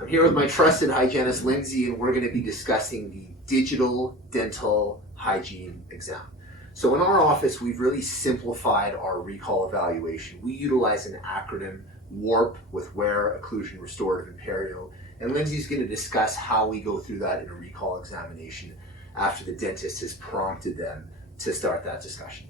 I'm here with my trusted hygienist, Lindsay, and we're going to be discussing the digital dental hygiene exam. So in our office, we've really simplified our recall evaluation. We utilize an acronym, WORP, with Wear, Occlusion, Restorative, and Perio. And Lindsay's going to discuss how we go through that in a recall examination after the dentist has prompted them to start that discussion.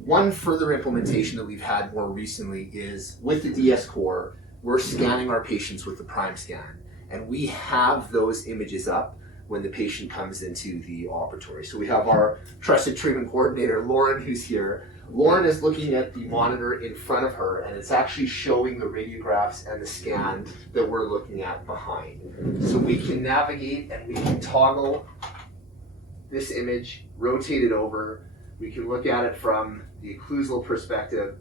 One further implementation that we've had more recently is with the DS Core, we're scanning our patients with the Prime Scan, and we have those images up when the patient comes into the operatory. So we have our trusted treatment coordinator, Lauren, who's here. Lauren is looking at the monitor in front of her, and it's actually showing the radiographs and the scan that we're looking at behind. So we can navigate and we can toggle this image, rotate it over. We can look at it from the occlusal perspective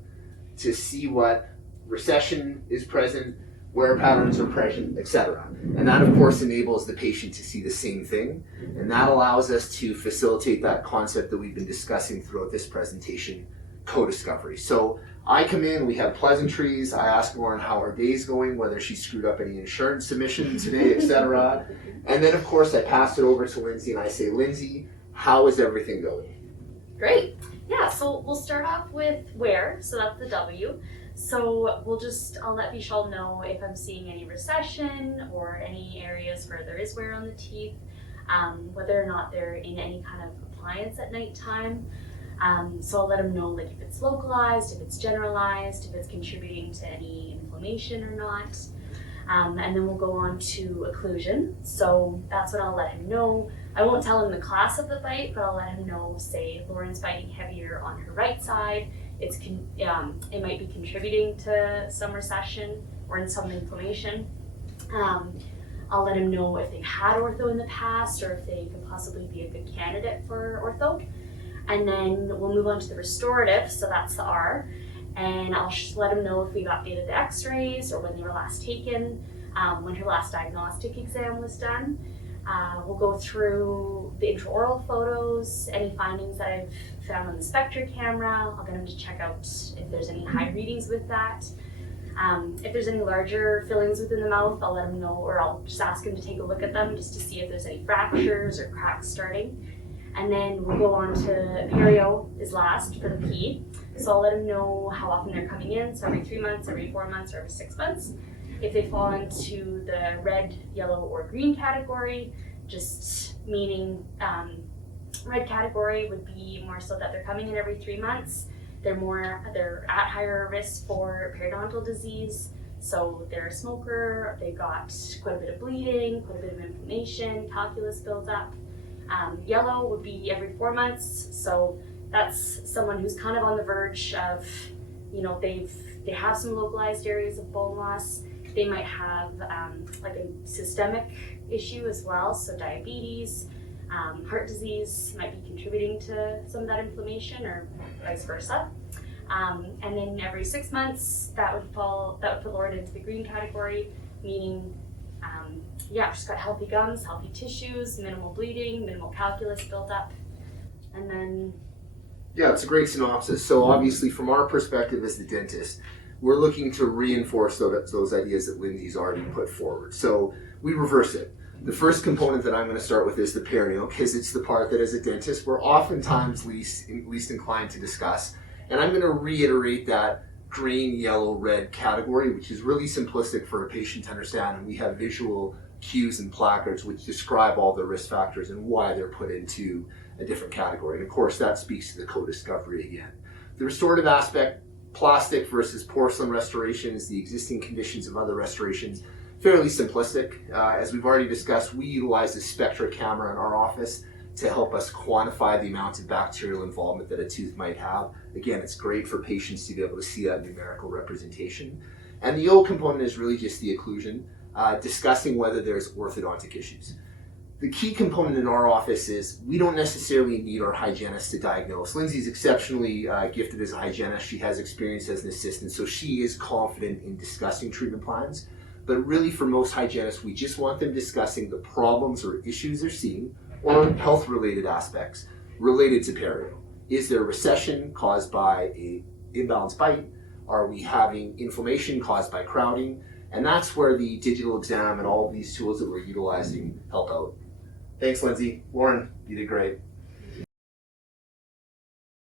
to see what recession is present, wear patterns are present, etc. And that of course enables the patient to see the same thing, and that allows us to facilitate that concept that we've been discussing throughout this presentation, co-discovery. So I come in, we have pleasantries, I ask Lauren how her day's going, whether she screwed up any insurance submission today, etc. And then of course I pass it over to Lindsay and I say, Lindsay, how is everything going? Great. Yeah, so we'll start off with wear, so that's the W. So I'll let Vishal know if I'm seeing any recession or any areas where there is wear on the teeth, whether or not they're in any kind of appliance at nighttime. So I'll let him know like if it's localized, if it's generalized, if it's contributing to any inflammation or not. And then we'll go on to occlusion. So that's what I'll let him know. I won't tell him the class of the bite, but I'll let him know, say, Lauren's biting heavier on her right side. It might be contributing to some recession or in some inflammation. I'll let him know if they've had ortho in the past or if they could possibly be a good candidate for ortho. And then we'll move on to the restorative, so that's the R. And I'll just let him know if we got dated the x-rays or when they were last taken, when her last diagnostic exam was done. We'll go through the intraoral photos, any findings that I've found on the Spectra camera. I'll get him to check out if there's any high readings with that. If there's any larger fillings within the mouth, I'll let him know, or I'll just ask him to take a look at them just to see if there's any fractures or cracks starting. And then we'll go on to perio is last for the P. So I'll let him know how often they're coming in, so every 3 months, every 4 months, or every 6 months. If they fall into the red, yellow, or green category, just meaning red category would be more so that they're coming in every 3 months. They're at higher risk for periodontal disease. So they're a smoker, they've got quite a bit of bleeding, quite a bit of inflammation, calculus buildup. Yellow would be every 4 months. So that's someone who's kind of on the verge of, they have some localized areas of bone loss. They might have like a systemic issue as well, so diabetes, heart disease might be contributing to some of that inflammation, or vice versa. And then every 6 months, that would put Lauren into the green category, meaning she's got healthy gums, healthy tissues, minimal bleeding, minimal calculus buildup, and then. Yeah, it's a great synopsis. So obviously from our perspective as the dentist, we're looking to reinforce those ideas that Lindsay's already put forward. So we reverse it. The first component that I'm going to start with is the perio, because it's the part that as a dentist we're oftentimes least inclined to discuss. And I'm going to reiterate that green, yellow, red category, which is really simplistic for a patient to understand, and we have visual cues and placards which describe all the risk factors and why they're put into a different category. And of course that speaks to the co-discovery again. The restorative aspect, plastic versus porcelain restorations, the existing conditions of other restorations, fairly simplistic. As we've already discussed, we utilize the Spectra camera in our office to help us quantify the amount of bacterial involvement that a tooth might have. Again, it's great for patients to be able to see that numerical representation. And the O component is really just the occlusion, discussing whether there's orthodontic issues. The key component in our office is we don't necessarily need our hygienist to diagnose. Lindsay's exceptionally gifted as a hygienist. She has experience as an assistant, so she is confident in discussing treatment plans. But really for most hygienists, we just want them discussing the problems or issues they're seeing or health-related aspects related to perio. Is there recession caused by an imbalanced bite? Are we having inflammation caused by crowding? And that's where the digital exam and all of these tools that we're utilizing help out. Thanks, Lindsay. Lauren, you did great.